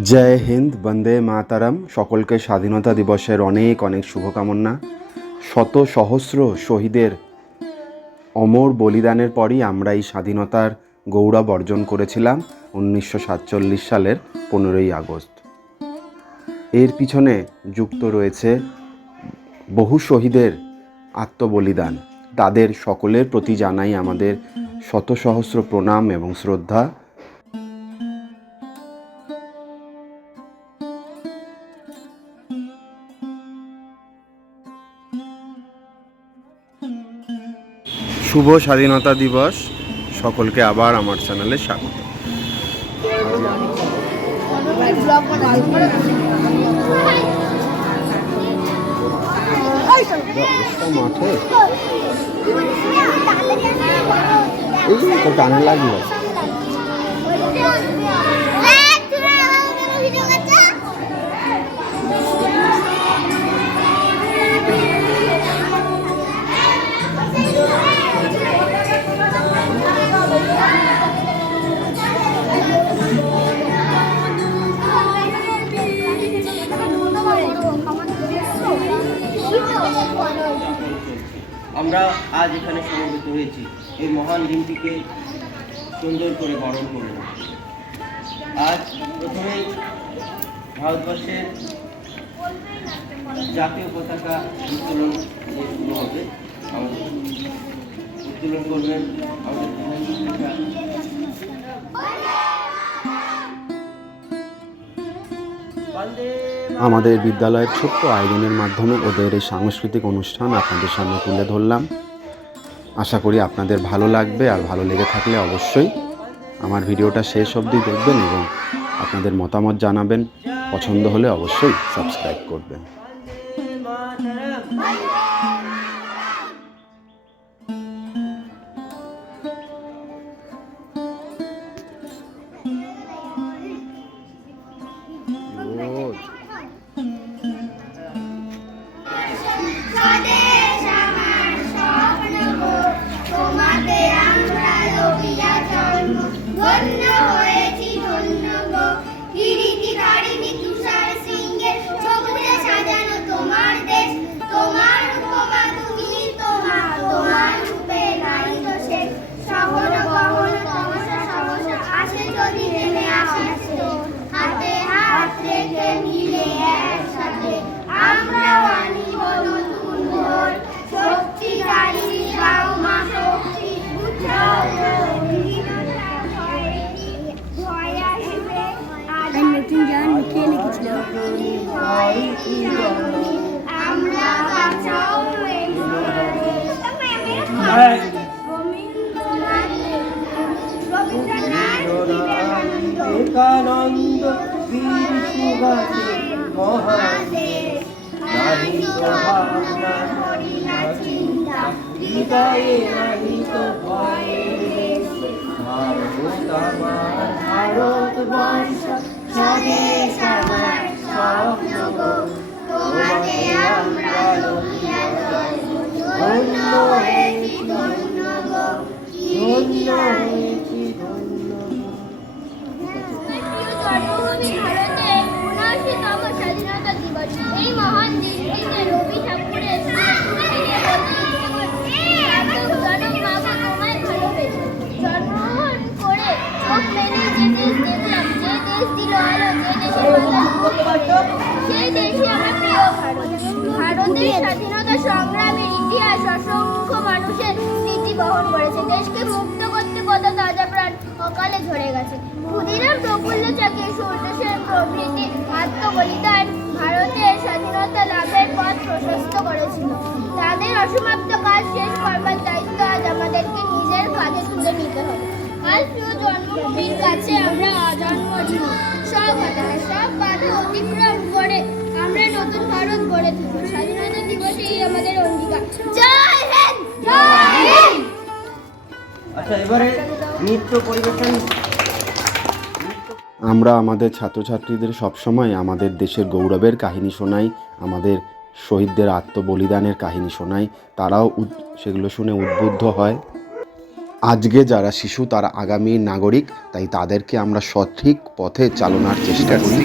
জয় হিন্দ, বন্দে মাতারাম। সকলকে স্বাধীনতা দিবসের অনেক অনেক শুভকামনা। শত সহস্র শহীদের অমর বলিদানের পরই আমরা এই স্বাধীনতার গৌরব অর্জন করেছিলাম উনিশশো সাতচল্লিশ সালের পনেরোই আগস্ট। এর পিছনে যুক্ত রয়েছে বহু শহীদের আত্মবলিদান। তাদের সকলের প্রতি জানাই আমাদের শত সহস্র প্রণাম এবং শ্রদ্ধা। শুভ স্বাধীনতা দিবস। সকলকে আবার আমার চ্যানেলে স্বাগত। মাঠে। এই তো টানে লাগল আমরা আজ এখানে সমবেত হয়েছি। এই মহান দিনটিকে সুন্দর করে বরণ করব। আজ প্রথমেই ভারতবর্ষের জাতীয় পতাকা উত্তোলন শুরু হবে, আমাদের উত্তোলন করবেন আমাদের বন্দে আমাদের বিদ্যালয়ের ছোট্ট আয়োজনের মাধ্যমে ওদের এই সাংস্কৃতিক অনুষ্ঠান আপনাদের সামনে তুলে ধরলাম। আশা করি আপনাদের ভালো লাগবে আর ভালো লেগে থাকলে অবশ্যই আমার ভিডিওটা শেষ অবধি দেখবেন এবং আপনাদের মতামত জানাবেন। পছন্দ হলে অবশ্যই সাবস্ক্রাইব করবেন। আজ জন্মভূমির কাছে আমরা জন্মদিন সব হতাশা সব বাধা অতিক্রম করে আমরা নতুন ভারত গড়ে তুলব। স্বাধীনতা দিবসেই আমাদের অঙ্গীকার। জয় হিন্দ! জয় হিন্দ! আচ্ছা এবারে নৃত্য পরিবেশন। আমরা আমাদের ছাত্রছাত্রীদের সবসময় আমাদের দেশের গৌরবের কাহিনী শোনাই আমাদের শহীদদের আত্মবলিদানের কাহিনী শোনাই। তারাও উদ- সেগুলো শুনে উদ্বুদ্ধ হয়। আজকে যারা শিশু তারা আগামী নাগরিক তাই তাদেরকে আমরা সঠিক পথে চালানোর চেষ্টা করি।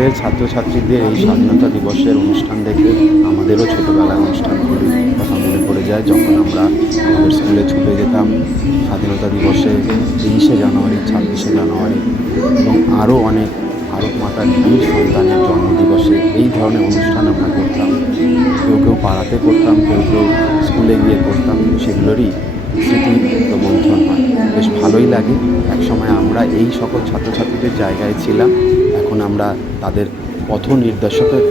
আমাদের ছাত্রছাত্রীদের এই স্বাধীনতা দিবসের অনুষ্ঠান দেখে আমাদেরও ছোটোবেলার অনুষ্ঠানগুলির কথা মনে পড়ে যায়। যখন আমরা আমাদের স্কুলে ছুটে যেতাম, স্বাধীনতা দিবসে তেইশে জানুয়ারি, ছাব্বিশে জানুয়ারি এবং আরও অনেক ভারত মাতার বীর সন্তানের জন্মদিবসে এই ধরনের অনুষ্ঠান আমরা করতাম। কেউ কেউ পাড়াতে করতাম, কেউ কেউ স্কুলে গিয়ে করতাম, সেগুলোরই স্মৃতি রোমন্থন হয়। বেশ ভালোই লাগে। একসময় আমরা এই সকল ছাত্রছাত্রীদের জায়গায় ছিলাম। আমরা তাদের পথ নির্দেশকের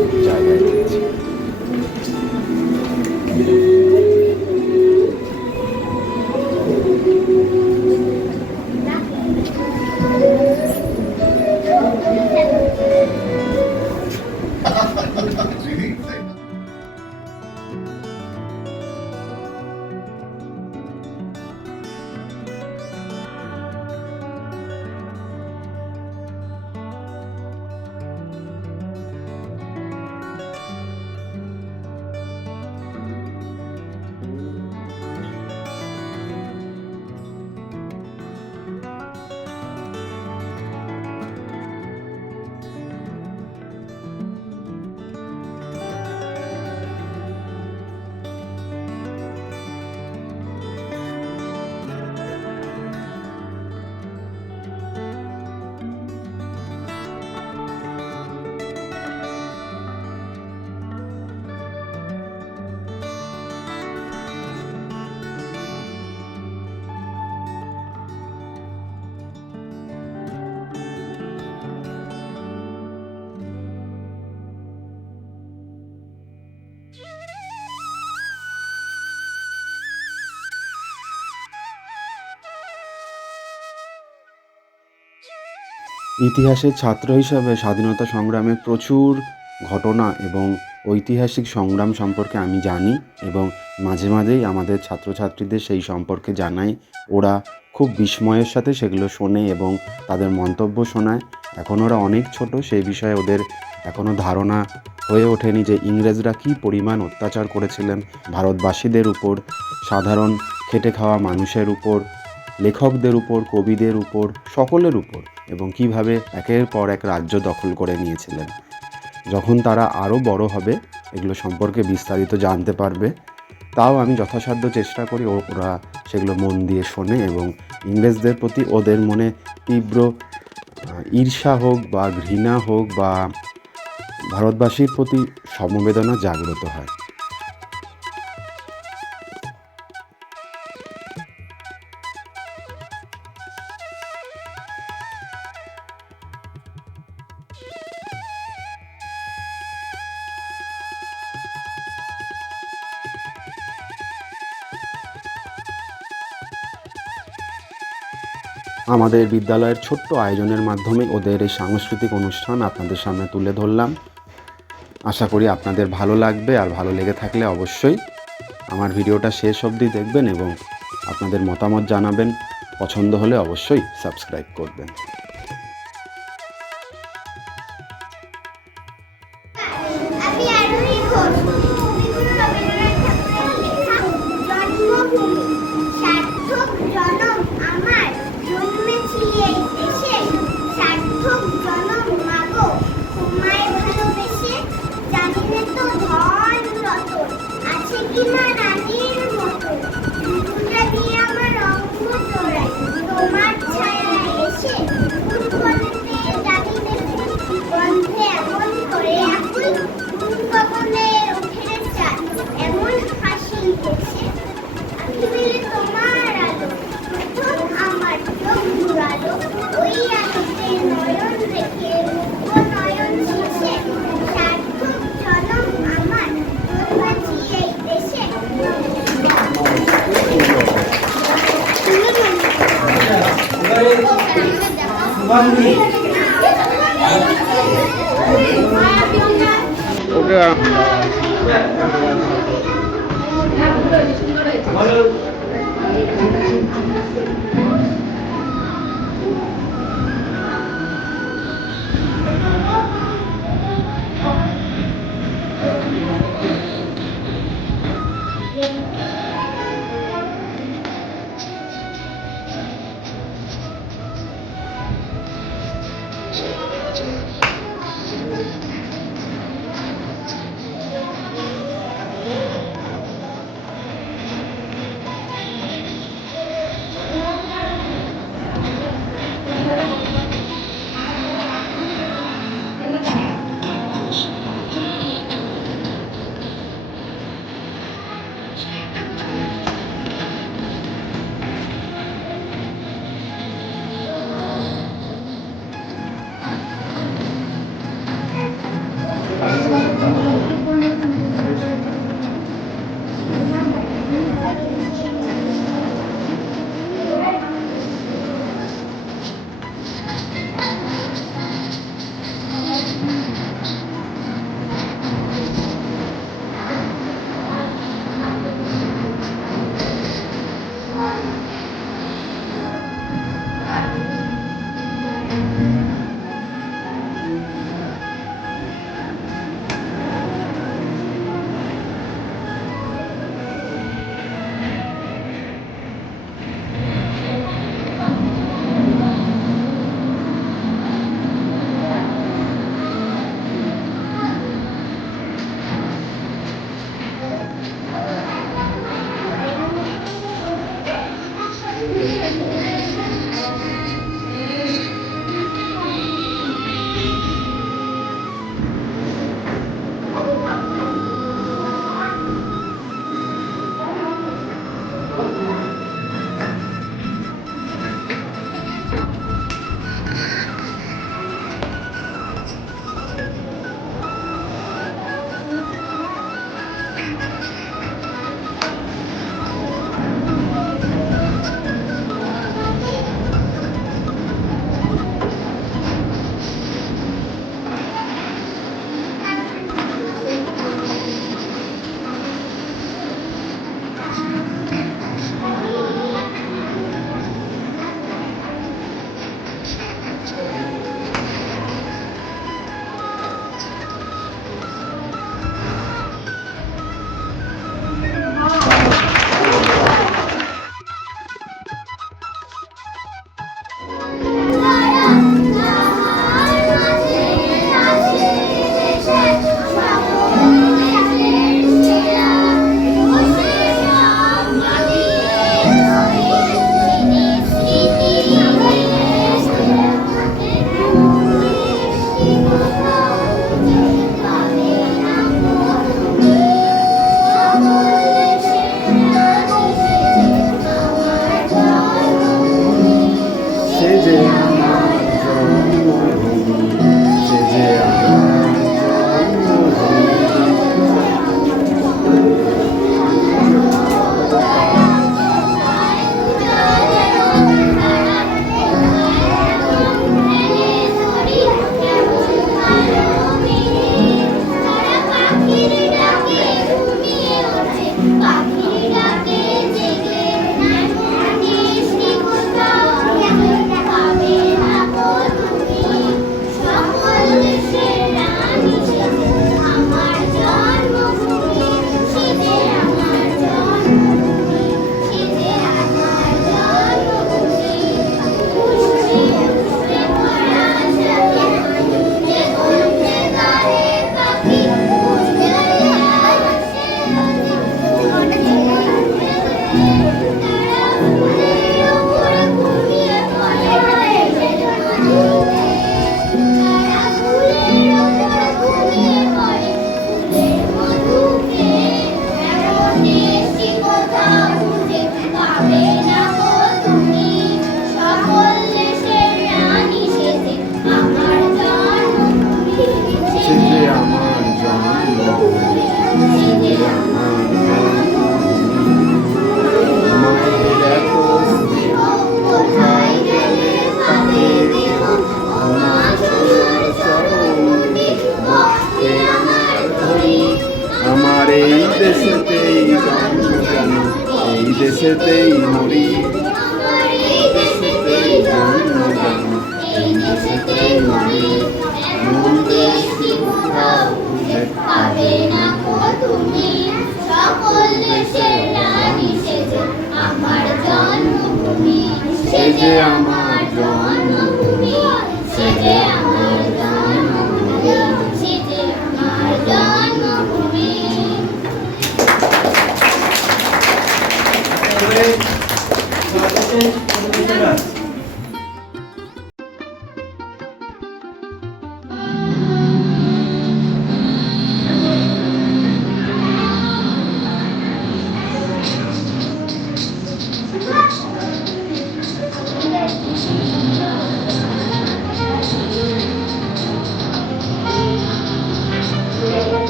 ইতিহাসের ছাত্র হিসাবে স্বাধীনতা সংগ্রামে প্রচুর ঘটনা এবং ঐতিহাসিক সংগ্রাম সম্পর্কে আমি জানি এবং মাঝে মাঝেই আমাদের ছাত্রছাত্রীদের সেই সম্পর্কে জানাই। ওরা খুব বিস্ময়ের সাথে সেগুলো শোনে এবং তাদের মন্তব্য শোনায়। এখন ওরা অনেক ছোট, সেই বিষয়ে ওদের এখনও ধারণা হয়ে ওঠেনি যে ইংরেজরা কী পরিমাণ অত্যাচার করেছিলেন। ভারতবাসীদের উপর, সাধারণ খেটে খাওয়া মানুষের উপর, লেখকদের উপর, কবিদের উপর, সকলের উপর। এবং কীভাবে একের পর এক রাজ্য দখল করে নিয়েছিলেন। যখন তারা আরও বড় হবে, এগুলো সম্পর্কে বিস্তারিত জানতে পারবে। তাও আমি যথাসাধ্য চেষ্টা করি ওরা সেগুলো মন দিয়ে শোনে এবং ইংরেজদের প্রতি ওদের মনে তীব্র ঈর্ষা হোক বা ঘৃণা হোক বা ভারতবাসীর প্রতি সমবেদনা জাগ্রত হয়। আমাদের বিদ্যালয়ের ছোট্ট আয়োজনের মাধ্যমে ওদের এই সাংস্কৃতিক অনুষ্ঠান আপনাদের সামনে তুলে ধরলাম। আশা করি আপনাদের ভালো লাগবে আর ভালো লেগে থাকলে অবশ্যই আমার ভিডিওটা শেষ অবধি দেখবেন এবং আপনাদের মতামত জানাবেন। পছন্দ হলে অবশ্যই সাবস্ক্রাইব করবেন। family.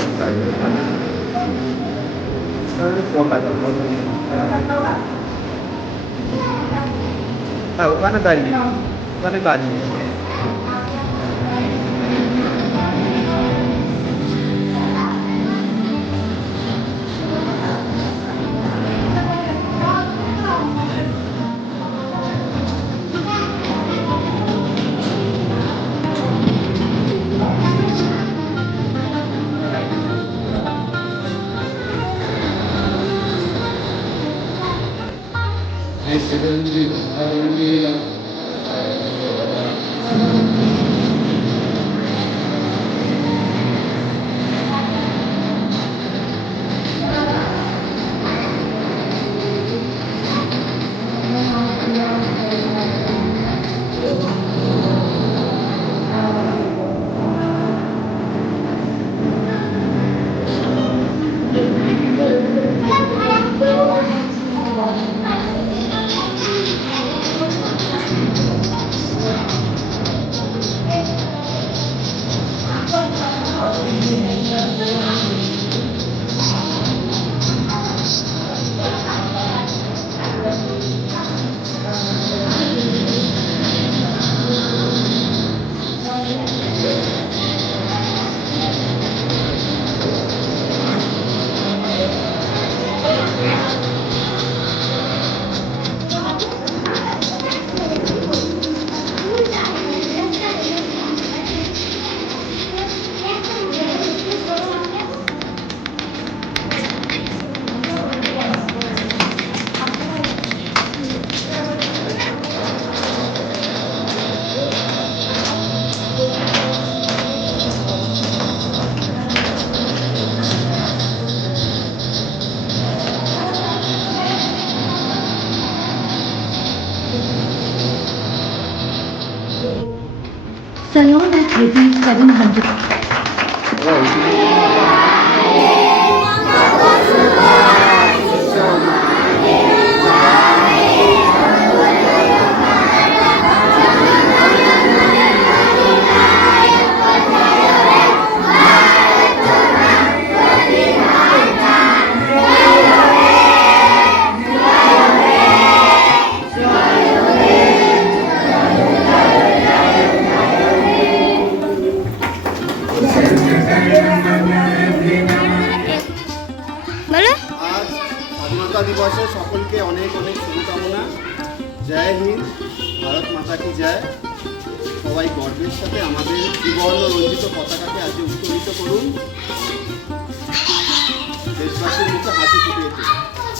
嗯。好的嗯。好的嗯。好的嗯。好 ত্রিবর্ণ রঞ্জিত পতাকাকে আজ উত্তোলিত করুন। দেশবাসীর মুখে হাসি ফুটিয়ে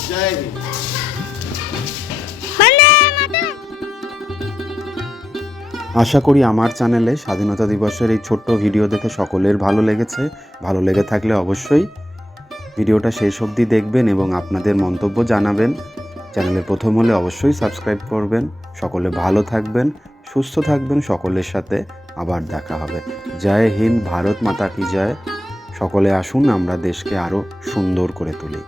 জয় হিন্দ। আশা করি আমার চ্যানেলে স্বাধীনতা দিবসের এই ছোট্ট ভিডিও দেখে সকলের ভালো লেগেছে। ভালো লেগে থাকলে অবশ্যই ভিডিওটা শেষ অবধি দেখবেন এবং আপনাদের মন্তব্য জানাবেন। চ্যানেলে প্রথম হলে অবশ্যই সাবস্ক্রাইব করবেন। সকলে ভালো থাকবেন সুস্থ থাকবেন সকলের সাথে। আবার দেখা হবে। জয় হিন্দ, ভারত মাতা কি জয়? সকলে আসুন, আমরা দেশকে আরও সুন্দর করে তুলি।